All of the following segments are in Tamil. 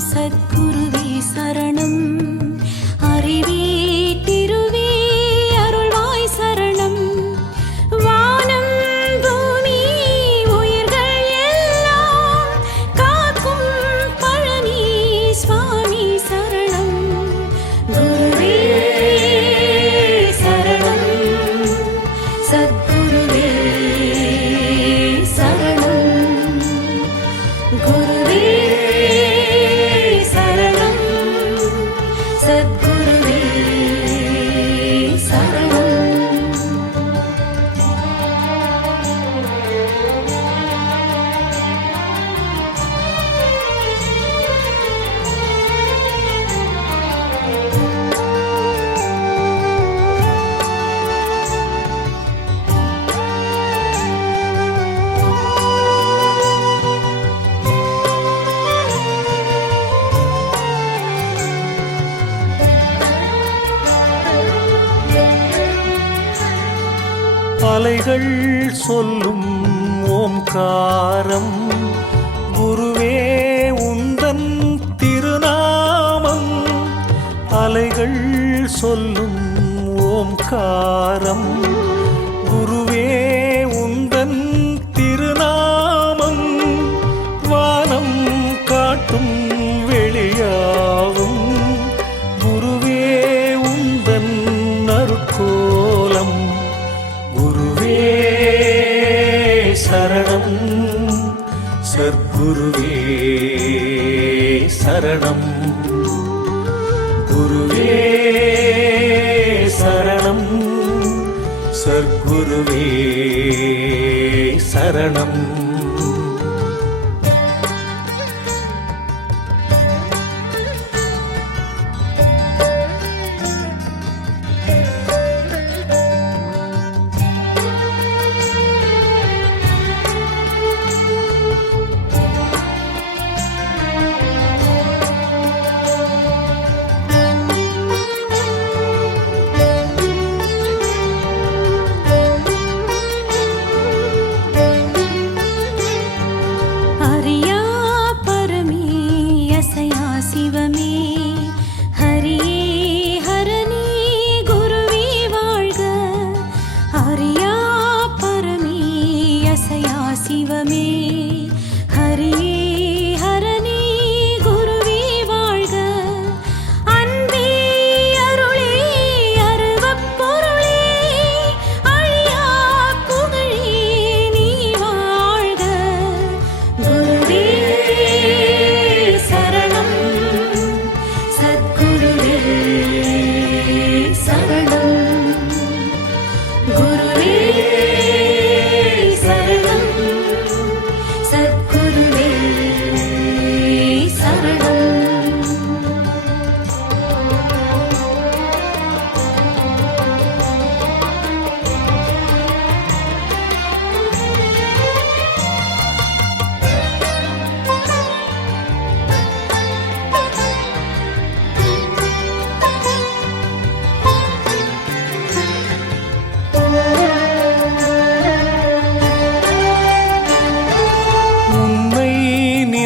சத்குருவே சரணம். அலைகள் சொல்லும் ஓம்காரம். குருவே உந்தன் திருநாமம். அலைகள் சொல்லும் ஓம்காரம். சர்க்குருவே சரணம். குருவே சரணம். சர்க்குருவே சரணம்.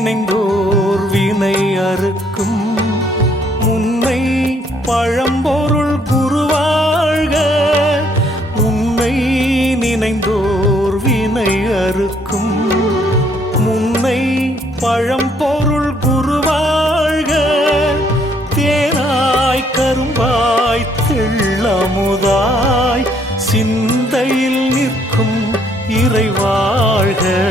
நினைந்தோர் வினை அறுக்கும். முன்னை பழம்பொருள் குருவாழ்க. உன்னை நினைந்தோர் வினை அறுக்கும். முன்னை பழம்பொருள் குருவாழ்க. தேனாய் கரும்பாய் தெள்ளமுதாய் சிந்தையில் நிற்கும் இறைவாழ்க.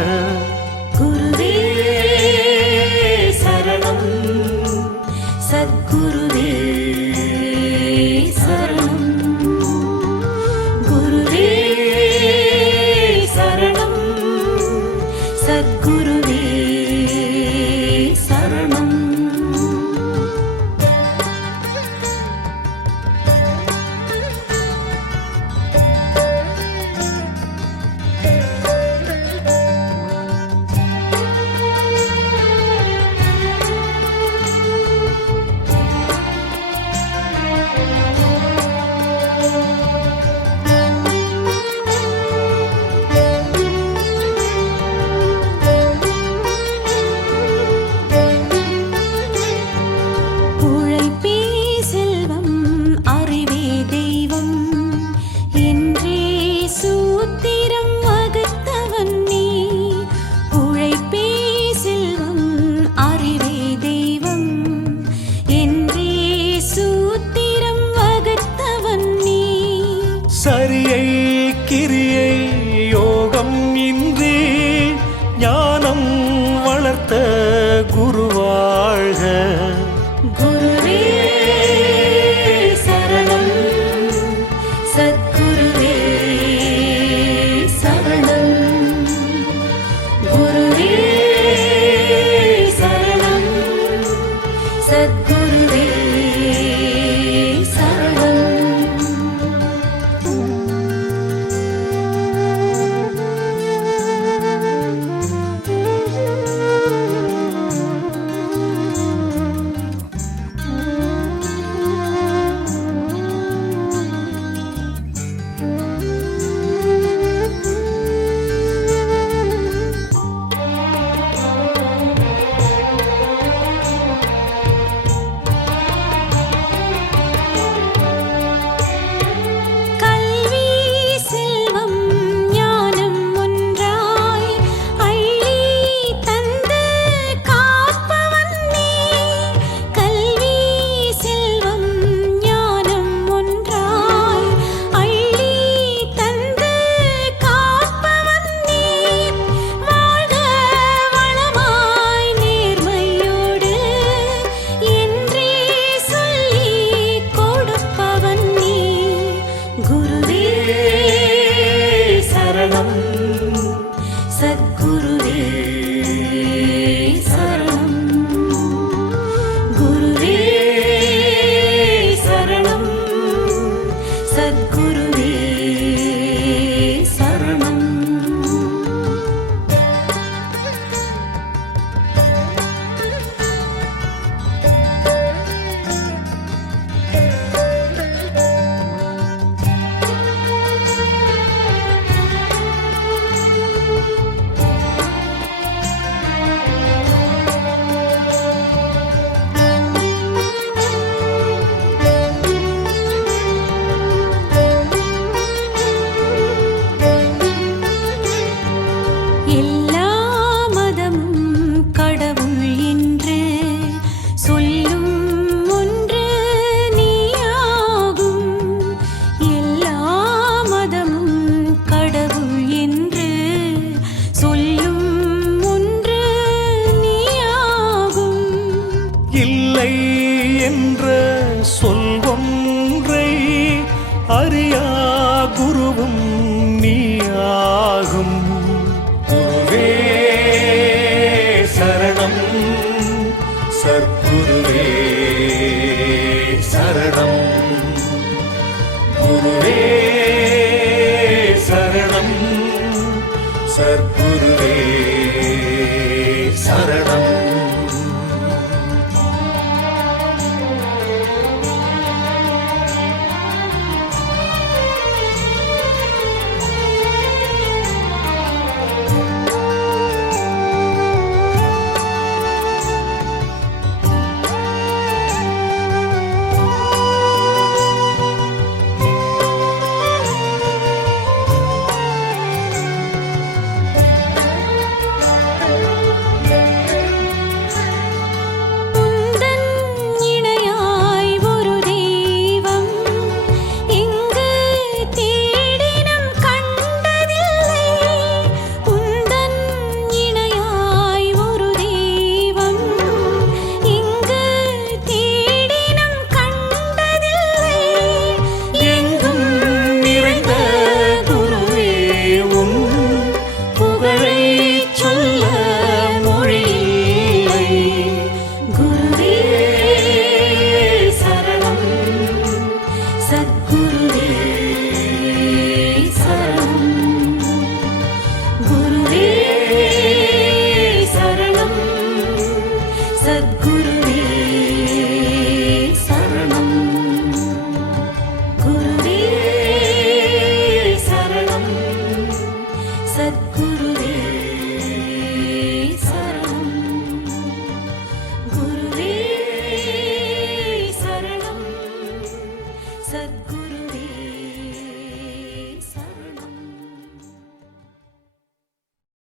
வளர்த்த குருவாழ்க குருவே சரணம். சத்குருவே சரணம். குருவே சரணம். சத்குருவே